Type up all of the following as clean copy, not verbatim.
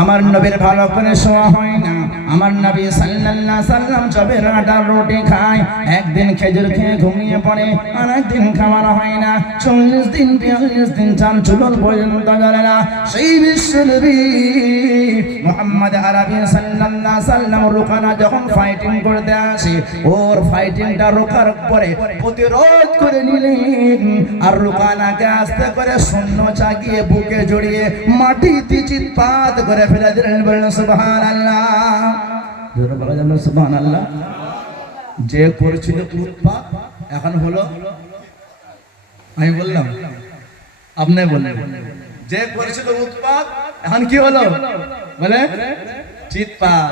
আমার নবীর ভালো করে শোয়া হয় না। আমার নবী সাল্লাল্লাহু সাল্লাম চবের আটার রুটি খায়, একদিন খেজুর খেয়ে ঘুমিয়ে পড়ে, আর একদিন খাওয়ার হয় না। 40 দিন 42 দিন চাল চুলন পর্যন্ত জ্বলে না। সেই বিশ্বনবী মুহাম্মদ আরবি সাল্লাল্লাহু সাল্লাম রুকানা যখন ফাইটিং করতে আসে, ওর ফাইটিংটা রোকার পরে প্রতিরোধ করে নিলেন, আর রুকানাকে আস্তে করে শূন্য চাগিয়ে বুকে জড়িয়ে মাটিতে চিৎপাত করে ফেলে দিলেন। বলেন সুবহানাল্লাহ, জোরে বলা যাবে সুবহানাল্লাহ। যে করেছিল উৎপাত এখন হলো, আমি বললাম আপনি বললেন, যে করেছিল উৎপাত এখন কি হলো বলে চিৎপাত।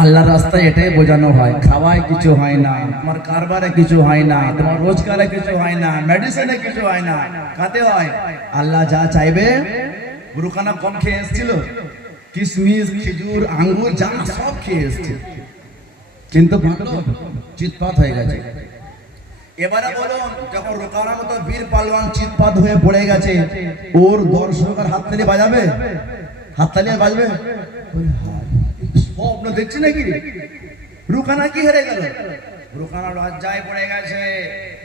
আল্লাহর রাস্তায় এটাই বোঝানো হয়, খাওয়ায় কিছু হয় না, তোমার কারবারে কিছু হয় না, তোমার রোজগারে কিছু হয় না, মেডিসিনে কিছু হয় না, কাতে হয় আল্লাহ যা চাইবে। রুকানা কম খেয়ে এসেছিল, কিশমিশ খেজুর আঙ্গুর যা সব খেয়ে এসেছিল, কিন্তু চিৎপাত হয়ে গেছে। এবারে বলুন, যখন রুকানার মতো বীর পালওয়ান চিৎপাত হয়ে পড়ে গেছে, ওর দর্শকের হাততালি বাজাবে? হাততালি বাজবে? স্বপ্ন দেখছি নাকি? রুকানা কি হেরে গেল? রুকানা লজ্জায় পড়ে গেছে।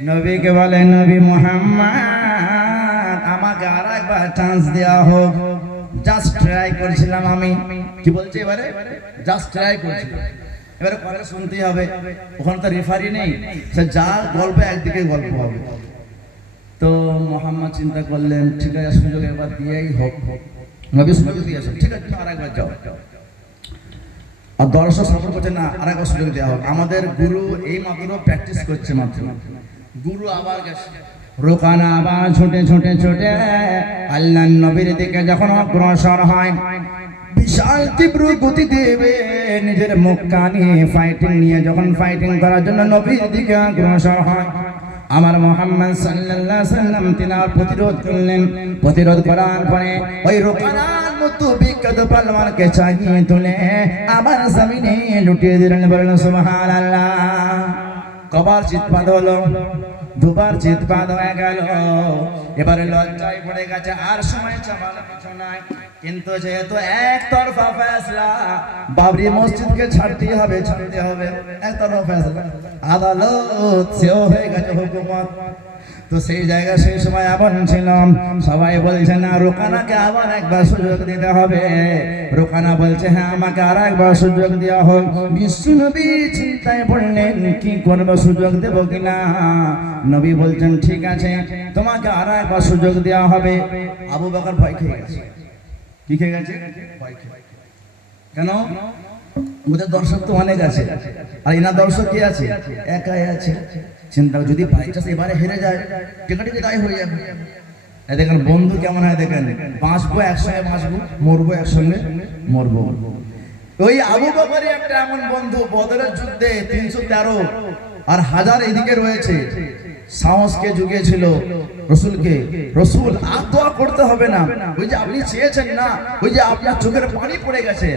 নবীকে বলে, নবী মুহাম্মদ আমাকে আর একবার চান্স দেওয়া হোক, জাস্ট ট্রাই করেছিলাম আমি। কি বলছে এবারে? জাস্ট ট্রাই করেছিলাম। এবারে কথা শুনতেই হবে, ওখানে তো রেফারি নেই, সে যা গল্প একদিকে গল্প হবে। তো মুহাম্মদ চিন্তা করলেন, ঠিক আছে সুযোগ এবার দিয়েই হোক। নবী সুযোগ দিয়েছে, ঠিক আছে আর একবার যাও। আর দর্শক সফর করছে না, আর একবার সুযোগ দেওয়া হোক। আমাদের গুরু এই মাত্র প্র্যাকটিস করছে, মাত্র গুরু আবার গেছে। রুকানা আবার ছুটে ছুটে ছুটে আল্লাহর নবীর দিকে যখন অগ্রসর হয়, বিশাল তীব্র গতি দেবে নিজের মুখ কানে ফাইটিং নিয়ে যখন ফাইটিং করার জন্য নবীর দিকে অগ্রসর হয়, আমার মুহাম্মদ সাল্লাল্লাহু আলাইহি সাল্লাম তিনি প্রতিরোধ করলেন। প্রতিরোধ করার পরে ওই রুকানার মতো বিখ্যাত পালওয়ানকে চাগিয়ে তুলে আবার জমিনে লুটিয়ে দিলেন। বলেন সুবহানাল্লাহ। কবার চিৎপাত হলো? দুবার চিৎপাত হয়ে গেল। এবারে লজ্জায় পড়ে গেছে, আর সময় চাবার কিছু নাই। কিন্তু যেহেতু একতরফা ফয়সালা, বাবরি মসজিদকে ছাড়তে হবে, ছাড়তে হবে, একতরফা ফয়সালা, আদালত সেও হয়ে গেছে হুকুমত। তো সেই জায়গায় সেই সময় এমন ছিল, সবাই বলছে না রুকানাকে আবার একবার সুযোগ দিতে হবে। রুকানা বলছে হ্যাঁ আমাকে আর একবার সুযোগ দেওয়া হোক। বিশ্বনবী চিন্তায় পড়লেন কি করবো, সুযোগ দেবো কিনা। নবী বলছেন ঠিক আছে তোমাকে আর একবার সুযোগ দেওয়া হবে। আবু বকর ভয় খেয়ে গেছে। কি খেয়ে গেছে? ভয় খেয়ে। কেন? ওদের দর্শক তো অনেক আছে, আর এনার দর্শক কি আছে? একাই আছে। চিন্তা যদি ভাইটাস এবারে হেরে যায়, টিকাটিকে দায় হয়ে যাবে। দেখেন বন্ধু কেমন হয়, দেখেন বাঁচবো একসঙ্গে, বাঁচবো মরবো একসঙ্গে, মরবো। ওই আবু বকরই একটা এমন বন্ধু, বদরের যুদ্ধে 313 আর হাজার এদিকে রয়েছে, সাহসকে জুগিয়েছিল রসুলকে। রসুল আর দোয়া করতে হবে না, ওই যে আপনি চেয়েছেন না, ওই যে আপনার চোখের পানি পড়ে গেছে,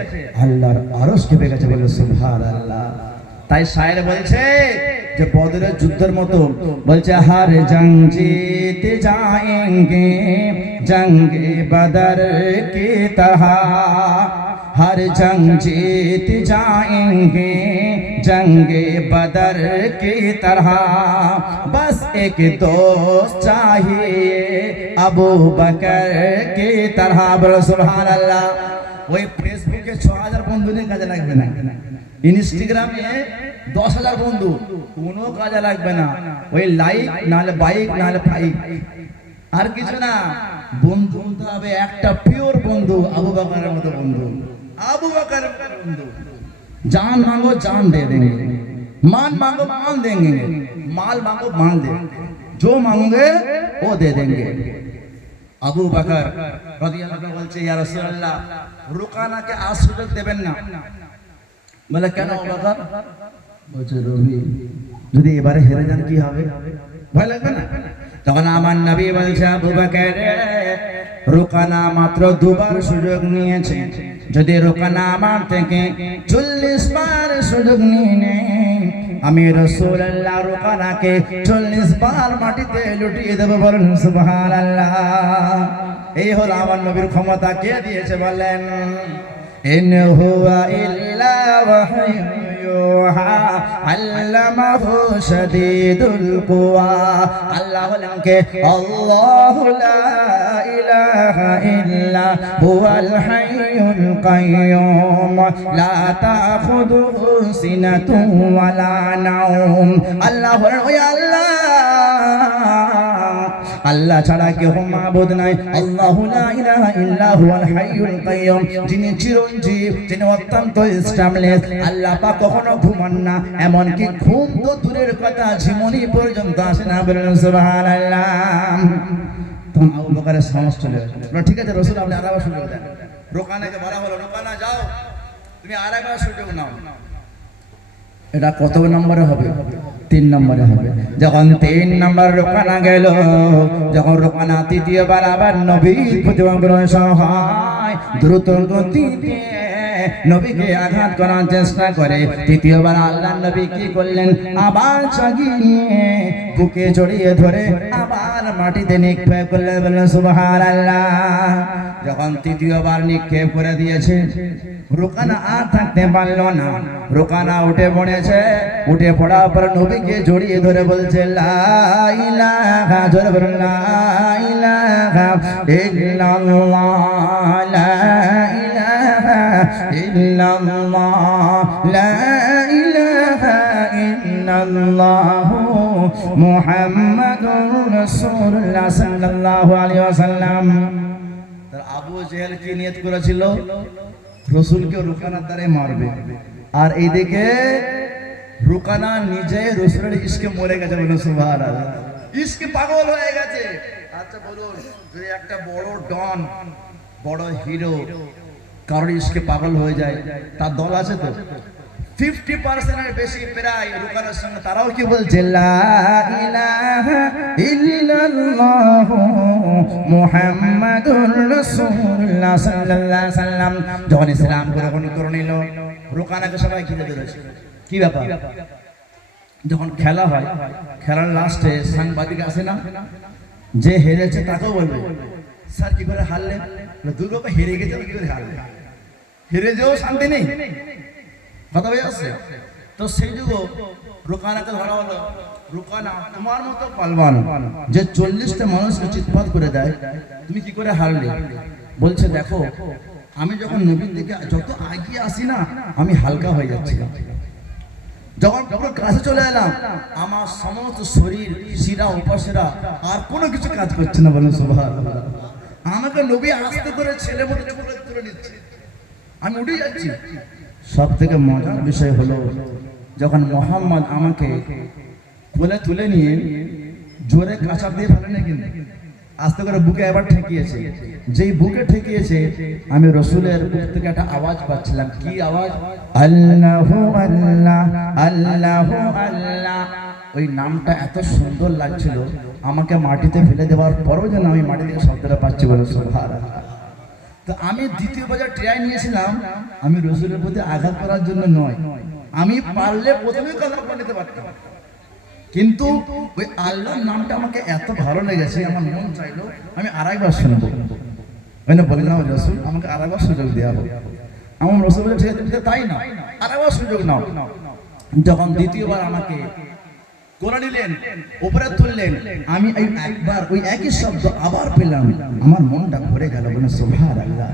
আল্লাহর আরশ কেঁপে গেছে। বলে সুবহানাল্লাহ। তাই শায়ের বলছে যে বদরের যুদ্ধের মতো, বলছে হার জং জিতে যায়েঙ্গে জঙ্গে বদর কি তরহ, हर जंग जीत जाएंगे जंगे बदर की तरह, बस एक दोस्त चाहिए अबू बकर की तरह। बोलो सुभान अल्लाह। ওই ফেসবুকে 6000 বন্ধু নিয়ে কাজে লাগবে না, ইনস্টাগ্রামে 10,000 বন্ধু, কোনো কাজে লাগবে না। ওই লাইক নাহলে বাইক নাহলে ফাইক, আর কিছু না। বন্ধু হতে হবে একটা পিওর বন্ধু, আবু বকরের মতো বন্ধু। আবু বকর बंधु, जान मांगो जान दे देंगे, मान मांगो मान देंगे, माल मांगो माल देंगे, जो मांगोगे वो दे देंगे। আবু বকর রাদিয়াল্লাহু আনহু বলছে ইয়া রাসূলুল্লাহ রুকানাকে আর সুযোগ দেবেন না। বলে কেন আবু বকর? বলছে রবি যদি এবারে হেরে যান কি হবে, ভয় লাগবে না? তখন আমার নবী বলছে আবু বকর রুকানা মাত্র দুবার সুযোগ নিয়েছে, যদি রুকানা আমার থেকে 40 বার সুযোগ নিয়ে নেয় আমি রাসূলুল্লাহ রুকানাকে 40 বার মাটিতে লুটিয়ে দেব, বলেন সুবহানাল্লাহ। এই হলো আমার নবীর ক্ষমতা। কে দিয়েছে বলেন? ইন হুয়া ইল্লা ওয়াহয়ুন ইউহা আল্লামাহু শাদীদুল কুওয়া। আল্লাহ বলেন কে? আল্লাহু লা ইলাহা ইল্লা হুয়াল হাইয়ুল কাইয়্যুম লা তাখুযুহু সিনাতুন ওয়ালা নাওম। আল্লাহ বলেন, ওই আল্লাহ, আল্লাহ ছাড়া কেউ মাবুদ নাই। আল্লাহু লা ইলাহা ইল্লা হুয়াল হাইয়ুল কাইয়্যুম, যিনি চিরঞ্জীব, যিনি অত্যন্ত স্টামলেস। আল্লাহ পাক কখনো ঘুমান না, এমনকি ঘুম তো দূরের কথা, ঝিমুনি পর্যন্ত আসে না, বলেন সুবহানাল্লাহ। তখন আবু বকরের সাহস চলে আসলো, ঠিক আছে রাসূল, আপনি আরেকবার সুযোগ দেন। রোকানাকে বলা হলো, রোকানা যাও, তুমি আরেকবার সুযোগ নাও। এটা কত নম্বরে হবে? 3 নম্বরে হবে। যখন 3 নম্বর রোকানা গেল, যখন রোকানা তৃতীয়বার আবার নবীর প্রতি সহায় দ্রুত গতিতে নবীকে আঘাত করার চেষ্টা করে, তৃতীয়বার আল্লাহ নবী কি করলেন? আবার চাগিয়ে বুকে জড়িয়ে ধরে আবার মাটিতে নিক্ষেপ করলেন, বললেন সুবহানাল্লাহ। যখন তৃতীয়বার নিক্ষেপ করে দিয়েছে, রোকানা আর থাকতে পারল না, রোকানা উঠে পড়েছে। উঠে পড়ার পর নবীকে জড়িয়ে ধরে বলছে, লা ইলাহা, জোরে বলুন, লা ইলাহা ইল্লাল্লাহ, লা ইলাহা ইল্লাল্লাহ, লা ইলাহা ইল্লাল্লাহ মুহাম্মাদুর রাসূলুল্লাহ সাল্লাল্লাহু আলাইহি ওয়াসাল্লাম। তার আবু জেহেল কি নিয়ত করেছিল? রসুলকে রুকানার দ্বারে মারবে, আর এইদিকে রুকানা নিজে রসুলের ইশকে মরে গেছে, বলুন সুবহানাল্লাহ। ইশকে পাগল হয়ে গেছে। আচ্ছা বলুন, যদি একটা বড় ডন, বড় হিরো কারোর ইশকে পাগল হয়ে যায়, তার দল আছে তো? 50% এর বেশি প্রায় রুকানার সঙ্গে তারাও কি বলছে? লা ইলাহা ইল্লাল্লাহ মুহাম্মাদুর রাসূলুল্লাহ সাল্লাল্লাহু আলাইহি ওয়াসাল্লাম। যখন ইসলাম গ্রহণ করে নিল, রুকানাকে সবাই ঘিরে ধরেছে। কি ব্যাপার? যখন খেলা হয়, খেলার লাস্টে সাংবাদিক আসে না, যে হেরেছে তাকেও বলবে, স্যার কি করে হারলেন? দুর্গকে হেরে গেছে, কি করে হারলেন? হেরে যেও শান্তি নেই, কথা বলে আসছে তো। সেই যুগ রুকানাকে ধরা হলো। রুকানা তোমার মতো পালবান, যে 40টা মানুষকে চিৎপাত করে দেয়, তুমি কি করে হারলে? বলছে, দেখো, আমি যখন নবীর দিকে যত এগিয়ে আসি না, আমি হালকা হয়ে যাচ্ছি। যখন পুরো কাছে চলে এলাম, আমার সমস্ত শরীর, শিরা উপাসেরা আর কোনো কিছু কাজ করছে না, বলেন সুবহানাল্লাহ। আমাকে নবী আস্তে করে ছেলে মতো তুলে নিচ্ছে, আমি উঠে যাচ্ছি। সব থেকে মজার বিষয় হলো, যখন মোহাম্মদ আমাকে কোলে তুলে নিয়ে জোরে কাঁচা দিয়ে ফেলে না, কিন্তু আস্তে করে বুকে এবার ঠেকিয়েছে। যেই বুকে ঠেকিয়েছে, আমি রসুলের বুক থেকে একটা আওয়াজ পাচ্ছিলাম। কি আওয়াজ? আল্লাহু আল্লাহ, আল্লাহু আল্লাহ। ওই নামটা এত সুন্দর লাগছিল, আমাকে মাটিতে ফেলে দেওয়ার পরও যেন আমি মাটি থেকে শব্দটা পাচ্ছি, বলে সুবহানাল্লাহ। তো আমি দ্বিতীয় বাজার ট্রাই নিয়েছিলাম, আমি রসুলের প্রতি আঘাত করার জন্য নয়, আমি পারলে প্রথমেই কথা বলে নিতে পারতাম, কিন্তু ওই আল্লাহর নামটা আমাকে এত ভালো লেগেছে, আমার মন চাইলো আমি আরেকবার শুনবো। বললাম, রসুল আমাকে আরেকবার সুযোগ দেওয়া হোক। আমার রসুল বলে, তাই না, আরেকবার সুযোগ নাও। যখন দ্বিতীয়বার আমাকে করে নিলেন, উপরে তুললেন, আমি এই একবার ওই একই শব্দ আবার পেলাম, আমার মনটা ভরে গেল, বলে সুবহানাল্লাহ।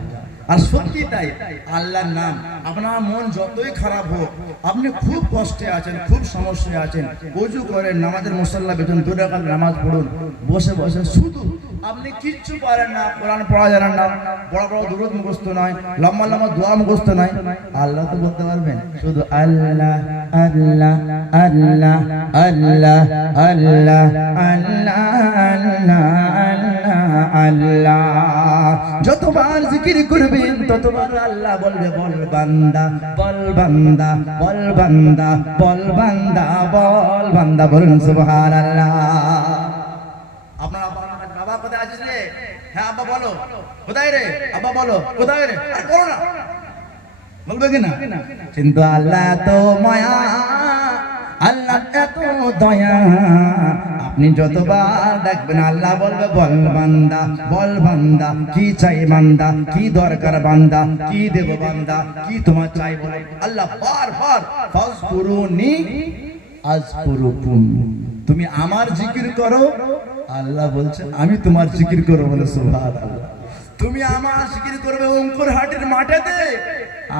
আর সত্যি তাই, আল্লাহর নাম, আপনার মন যতই খারাপ হোক, আপনি খুব কষ্টে আছেন, খুব সমস্যায় আছেন, ওযু করেন, নামাজের মুসাল্লা বেতন 2 রাকাত নামাজ পড়ুন, বসে বসে শুধু আপনি কিচ্ছু পারেন না, কোরআন পড়া জানেন না, বড় বড় দুরূদ মুখস্থ নয়, লম্বা লম্বা দোয়া মুখস্থ নয়, আল্লাহ তো বলতে পারবেন, শুধু আল্লাহ আল্লাহ আল্লাহ আল্লাহ আল্লাহ আল্লাহ আল্লাহ আল্লাহ। যতবার জিকির করবেন, ততবার আল্লাহ বলবে, বল বান্দা, বল বান্দা, বল বান্দা, বল বান্দা, বল বান্দা, বলুন সুবহানাল্লাহ। আপনারা বাবা কোথায় আছিস রে? হ্যাঁ আব্বা বলো। কোথায় রে? আব্বা বলো। কোথায় রে? আরে বলো না, বলবে কি না? কিন্তু আল্লাহ তো মায়া, আল্লাহ এত দয়া, আপনি যতবার ডাকবেন আল্লাহ বলবে বল বান্দা, বল বান্দা, কি চাই বান্দা, কি দরকার বান্দা, কি দেব বান্দা, কি তোমার চাই বলো। আল্লাহ বারবার ফাজকুরুনি আযকুরুকুম, তুমি আমার জিকির করো, আল্লাহ বলছে আমি তোমার জিকির করব, বলে সুবহানাল্লাহ। তুমি আমার জিকির করবে অঙ্কুর হাটের মাঠেতে,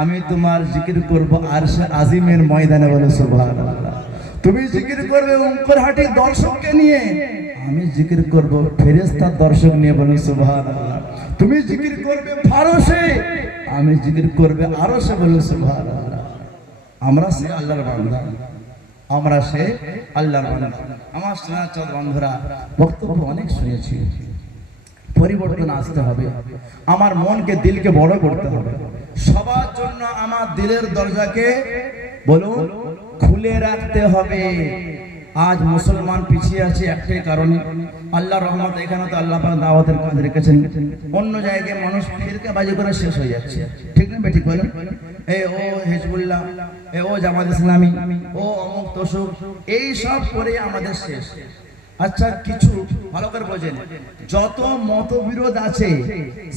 আমি তোমার জিকির করব আরশে আজিমের ময়দানে, বলে সুবহানাল্লাহ। তুমি জিকির করবে অঙ্কুর হাটের দর্শককে নিয়ে, আমি জিকির করব ফেরেশতার দর্শক নিয়ে, বলে সুবহানাল্লাহ। তুমি জিকির করবে ফারসে, আমি জিকির করবে আরশে, বলে সুবহানাল্লাহ। আমরা সে আল্লাহর বান্দা, আমরা সে আল্লাহর বান্দা। আমার সোনাচর বন্ধুরা, বক্তব্য অনেক শুনেছি, পরিবর্তন আসতে হবে, আমার মনকে দিলকে বড় করতে হবে। সবার জন্য আমার দিলের দরজাকে বলুন খুলে রাখতে হবে। আজ মুসলমান পিছিয়ে আছে একটাই কারণে, আল্লাহর রহমত এখানে তো আল্লাহ পাক দাওয়াতের কাজ রেখেছেন, অন্য জায়গায় মানুষ ফিরকাবাজি করে শেষ হয়ে যাচ্ছে, ঠিক না বেঠিক বলেন? এ ও হিজবুল্লাহ, এ ও জামাত ইসলামী, ও অমুক তসুক, এই সব করে আমাদের শেষ। আচ্ছা কিছু ভালো করে বোঝেন, যত মতবিরোধ আছে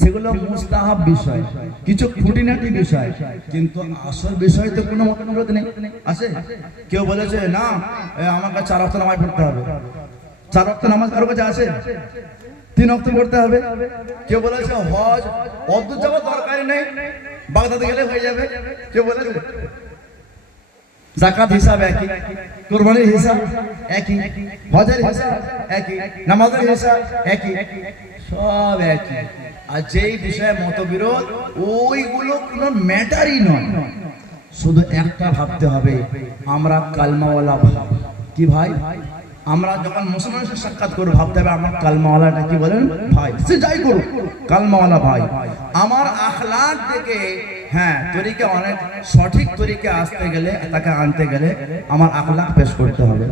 সেগুলো মুস্তাহাব বিষয়, কিছু খুঁটিনাটি বিষয়, কিন্তু আসল বিষয় তো কোনো মতবিরোধ নেই। আছে কেউ বলেছে না আমাকে 4 ওয়াক্ত নামাজ পড়তে হবে, 4 ওয়াক্ত নামাজ কারো কাছে আছে? 3 ওয়াক্ত পড়তে হবে। কেউ বলেছে হজ অদ্ভুত যাওয়ার দরকারই নেই, বাগদাদে গেলে হয়ে যাবে। কেউ বলেছে যাকাত হিসাব একই, কুরবানির হিসাব একই, হজের হিসাব একই, নামাজের হিসাব একই, সব একই। আর যেই বিষয়ে মতবিরোধ ওইগুলো কোনো ম্যাটারই নয়, শুধু একটা ভাবতে হবে আমরা কালমাওয়ালা ভাই। কি ভাই? আমরা যখন মুসলমানের সাথে সাক্ষাৎ করে ভাবতে হবে আমার কালমাওয়ালাটা কি বলেন ভাই, সে যাই করুক কালমাওয়ালা ভাই। আমার আখলাক থেকে হ্যাঁ তরিকা অনেক সঠিক তরিকা আসতে গেলে, তাকে আনতে গেলে আমার আখলাক পেশ করতে হবে।